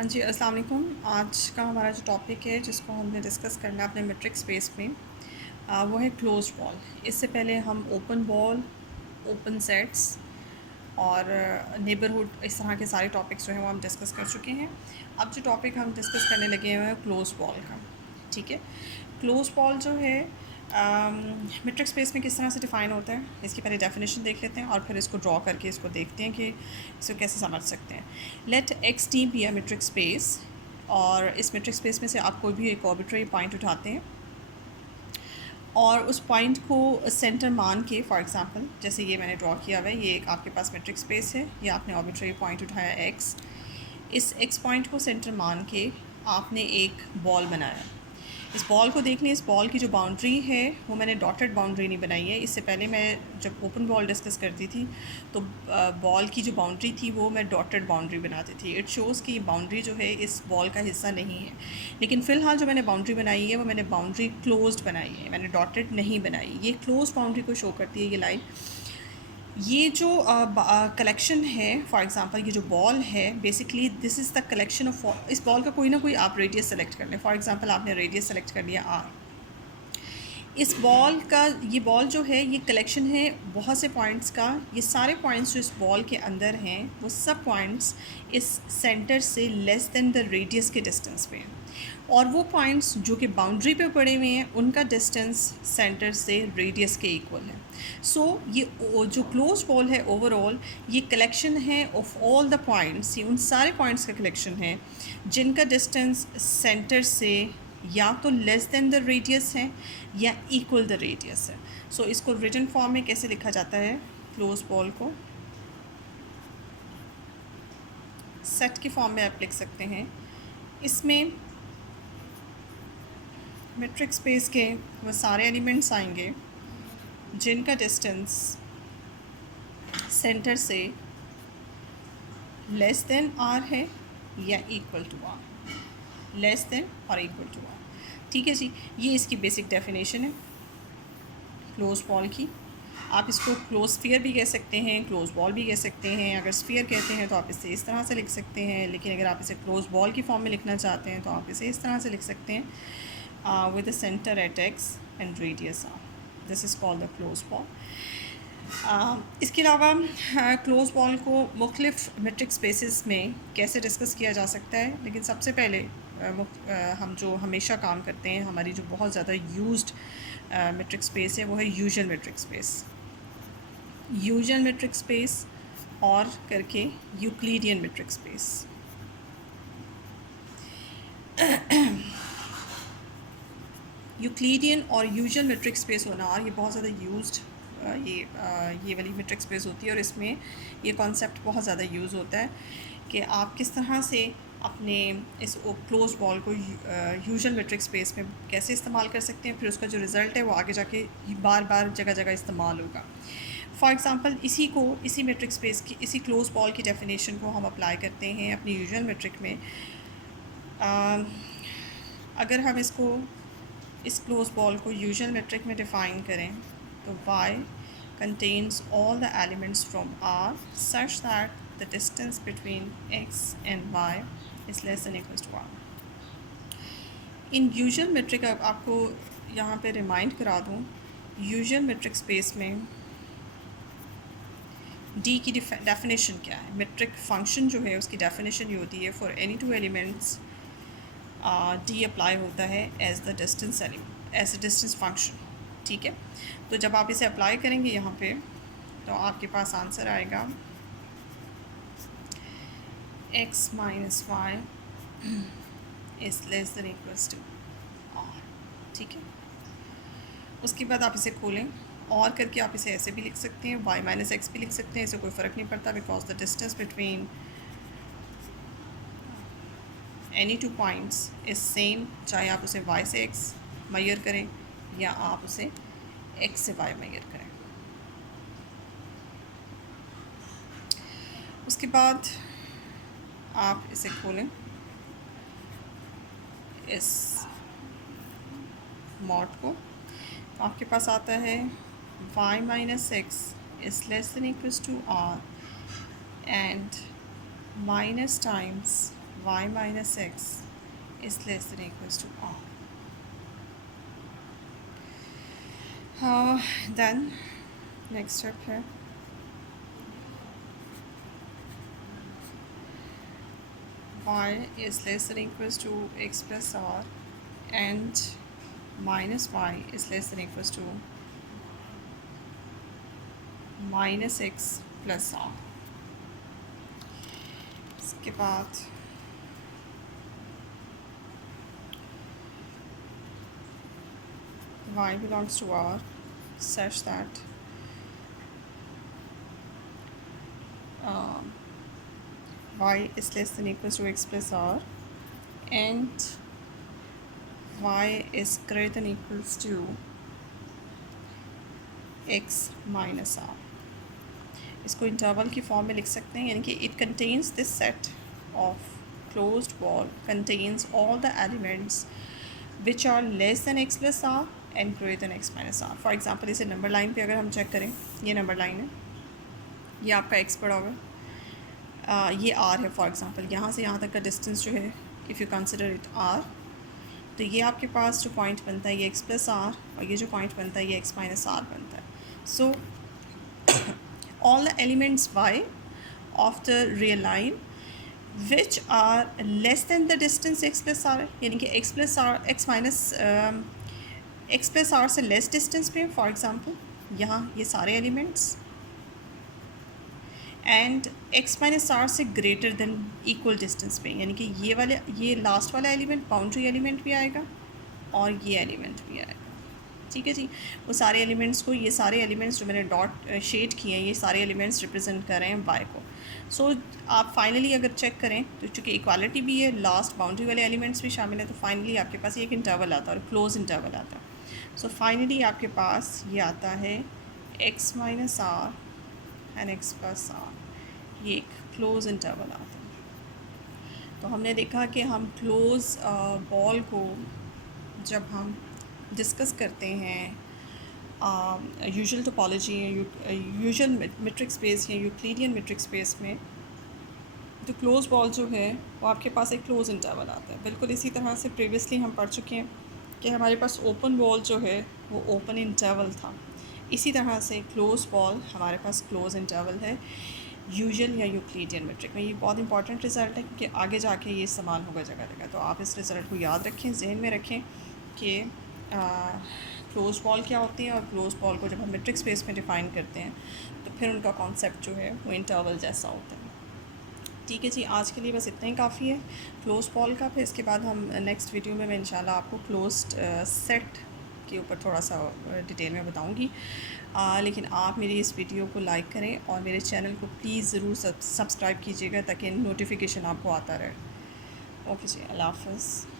हाँ जी, अस्सलाम वालेकुम। आज का हमारा जो टॉपिक है जिसको हमने डिस्कस करना है अपने मेट्रिक स्पेस में, वो है क्लोज्ड वॉल। इससे पहले हम ओपन वॉल, ओपन सेट्स और नेबरहुड, इस तरह के सारे टॉपिक्स जो हैं वो हम डिस्कस कर चुके हैं। अब जो टॉपिक हम डिस्कस करने लगे हुए हैं क्लोज वॉल का, ठीक है। क्लोज वॉल जो है मेट्रिक स्पेस में किस तरह से डिफ़ाइन होता है, इसकी पहले डेफिनेशन देख लेते हैं और फिर इसको ड्रॉ करके इसको देखते हैं कि इसको कैसे समझ सकते हैं। Let X T be a metric space, और इस मेट्रिक स्पेस में से आप कोई भी एक आर्बिट्रेरी पॉइंट उठाते हैं और उस पॉइंट को सेंटर मान के, फॉर एग्जांपल जैसे ये मैंने ड्रॉ किया हुआ है, ये एक आपके पास मेट्रिक स्पेस है, ये आपने आर्बिट्रेरी पॉइंट उठाया एक्स। इस एक्स पॉइंट को सेंटर मान के आपने एक बॉल बनाया। इस बॉल को देख लें, इस बॉल की जो बाउंड्री है वो मैंने डॉटेड बाउंड्री नहीं बनाई है। इससे पहले मैं जब ओपन बॉल डिस्कस करती थी तो बॉल की जो बाउंड्री थी वो मैं डॉटेड बाउंड्री बनाती थी। इट शोज़ कि बाउंड्री जो है इस बॉल का हिस्सा नहीं है, लेकिन फ़िलहाल जो मैंने बाउंड्री बनाई है वो मैंने बाउंड्री क्लोज्ड बनाई है, मैंने डॉटेड नहीं बनाई। ये क्लोज बाउंड्री को शो करती है ये लाइन। ये जो कलेक्शन है, फॉर एग्जांपल ये जो बॉल है, basically this is the collection of, इस बॉल का कोई ना कोई आप रेडियस सेलेक्ट कर लें। फॉर एग्जांपल आपने रेडियस सेलेक्ट कर लिया आर। इस बॉल का, ये बॉल जो है ये कलेक्शन है बहुत से पॉइंट्स का। ये सारे पॉइंट्स जो इस बॉल के अंदर हैं वो सब पॉइंट्स इस सेंटर से लेस देन द रेडियस के डिस्टेंस पे हैं, और वो पॉइंट्स जो कि बाउंड्री पे पड़े हुए हैं उनका डिस्टेंस सेंटर से रेडियस के इक्वल है। सो ये जो क्लोज बॉल है ओवरऑल, ये कलेक्शन है ऑफ ऑल द पॉइंट्स, ये उन सारे पॉइंट्स का कलेक्शन है जिनका डिस्टेंस सेंटर से या तो लेस देन द रेडियस है या इक्वल द रेडियस है। सो इसको रिटन फॉर्म में कैसे लिखा जाता है, क्लोज बॉल को सेट के फॉर्म में आप लिख सकते हैं। इसमें मेट्रिक स्पेस के वो सारे एलिमेंट्स आएंगे जिनका डिस्टेंस सेंटर से लेस देन आर है या equal to R, less than और इक्वल टू आर। ठीक है जी, ये इसकी बेसिक डेफिनेशन है क्लोज बॉल की। आप इसको क्लोज स्फीयर भी कह सकते हैं, क्लोज बॉल भी कह सकते हैं। अगर स्फीयर कहते हैं तो आप इसे इस तरह से लिख सकते हैं, लेकिन अगर आप इसे क्लोज बॉल की फॉर्म में लिखना चाहते हैं तो आप इसे इस तरह से लिख सकते हैं, with the centre at X and radius R. This is called the close ball. इसके अलावा क्लोज बॉल को मुख्तलिफ मेट्रिक स्पेसेस में कैसे डिस्कस किया जा सकता है, लेकिन सबसे पहले हम जो हमेशा काम करते हैं, हमारी जो बहुत ज़्यादा यूज्ड मेट्रिक स्पेस है वो है usual metric space. Usual metric space और करके यूक्लिडियन मेट्रिक स्पेस। यूक्लिडियन और यूजुअल मेट्रिक स्पेस होना, और ये बहुत ज़्यादा यूज्ड ये वाली मेट्रिक स्पेस होती है, और इसमें ये कॉन्सेप्ट बहुत ज़्यादा यूज़ होता है कि आप किस तरह से अपने इस क्लोज बॉल को यूजुअल मेट्रिक स्पेस में कैसे इस्तेमाल कर सकते हैं, फिर उसका जो रिज़ल्ट है वो आगे जाके बार बार जगह जगह इस्तेमाल होगा। फॉर एग्ज़ाम्पल इसी मेट्रिक स्पेस की, इसी क्लोज बॉल की डेफिनेशन को हम अप्लाई करते हैं अपनी यूजुअल मेट्रिक में। अगर हम इस क्लोज बॉल को यूजुअल मेट्रिक में डिफ़ाइन करें तो y contains all the elements from R such that the distance between x and y is less than equals to R. In usual metric, आपको यहाँ पे रिमाइंड करा दूँ, यूजुअल मेट्रिक स्पेस में D की डेफिनेशन क्या है। मेट्रिक फंक्शन जो है उसकी डेफिनेशन ये होती है, for any two elements D apply होता है as the distance as a distance function. ठीक है, तो जब आप इसे अप्लाई करेंगे यहाँ पे तो आपके पास आंसर आएगा x minus Y is less than equals to R. ठीक है, उसके बाद आप इसे खोलें और करके आप इसे ऐसे भी लिख सकते हैं, y माइनस एक्स भी लिख सकते हैं, इसे कोई फ़र्क नहीं पड़ता, because the distance between any two points is same, चाहे आप उसे y से x मेजर करें या आप उसे x से y मेजर करें। उसके बाद आप इसे खोलें, इस मॉड को, तो आपके पास आता है y minus X is less than equals to r and minus times y minus x is less than equals to r. Then next step है y is less than equals to x plus r and minus y is less than equals to minus x plus r. इसके बाद y belongs to r such that y is less than equals to x plus r and y is greater than equals to x minus r. इसको interval की form में लिख सकते हैं, यानी कि it contains this set of closed ball contains all the elements which are less than X plus R and greater than X minus R. For example इसे number line पे अगर हम चेक करें, ये नंबर लाइन है, ये आपका x पड़ा हुआ है, ये आर है. फॉर एग्जांपल यहाँ से यहाँ तक का डिस्टेंस जो है, if you consider it R, तो ये आपके पास जो पॉइंट बनता है ये एक्स प्लस आर, और ये जो पॉइंट बनता है ये एक्स माइनस आर बनता है. सो all the elements y of the real line which are less than the distance x plus r, यानी कि x plus r x minus x plus r से लेस डिस्टेंस पे. For example यहाँ ये सारे elements and x minus R से greater than equal distance पे, यानी कि ये लास्ट वाला एलिमेंट बाउंड्री एलिमेंट भी आएगा और ये एलिमेंट भी आएगा. ठीक है जी. वो सारे एलिमेंट्स को, ये सारे एलिमेंट्स जो मैंने डॉट शेड किए हैं, ये सारे एलिमेंट्स रिप्रेजेंट कर रहे हैं वाई को. सो आप फाइनली अगर चेक करें तो चूँकि इक्वालिटी भी है, लास्ट बाउंड्री वाले एलिमेंट्स भी शामिल है, तो फाइनली आपके पास एक इंटरवल आता है और क्लोज इंटरवल आता है. सो फाइनली आपके पास ये आता है X minus R and X plus R, ये एक क्लोज इंटरवल आता है. तो हमने देखा कि हम क्लोज बॉल को जब हम डिस्कस करते हैं यूजुअल टोपोलॉजी या यूजुअल मेट्रिक स्पेस या यूक्लिडियन मेट्रिक स्पेस में, तो क्लोज बॉल जो है वो आपके पास एक क्लोज इंटरवल आता है. बिल्कुल इसी तरह से प्रीवियसली हम पढ़ चुके हैं कि हमारे पास ओपन बॉल जो है वो ओपन इंटरवल था. इसी तरह से क्लोज बॉल हमारे पास क्लोज इंटरवल है यूजुअल या यूक्लिडियन मेट्रिक में. ये बहुत इंपॉर्टेंट रिज़ल्ट है क्योंकि आगे जाके ये इस्तेमाल होगा जगह जगह. तो आप इस रिज़ल्ट को याद रखें, जहन में रखें कि क्लोज बॉल क्या होती है, और क्लोज बॉल को जब हम मेट्रिक स्पेस में डिफ़ाइन करते हैं तो फिर उनका कॉन्सेप्ट जो है वो इंटरवल जैसा होता है. ठीक है जी, आज के लिए बस इतना ही काफ़ी है क्लोज बॉल का. फिर इसके बाद हम नेक्स्ट वीडियो में मैं इंशाल्लाह आपको क्लोज्ड सेट के ऊपर थोड़ा सा डिटेल में बताऊंगी. लेकिन आप मेरी इस वीडियो को लाइक करें और मेरे चैनल को प्लीज़ ज़रूर सब्सक्राइब कीजिएगा ताकि नोटिफिकेशन आपको आता रहे. ओके जी, अल्लाह हाफ़िज़.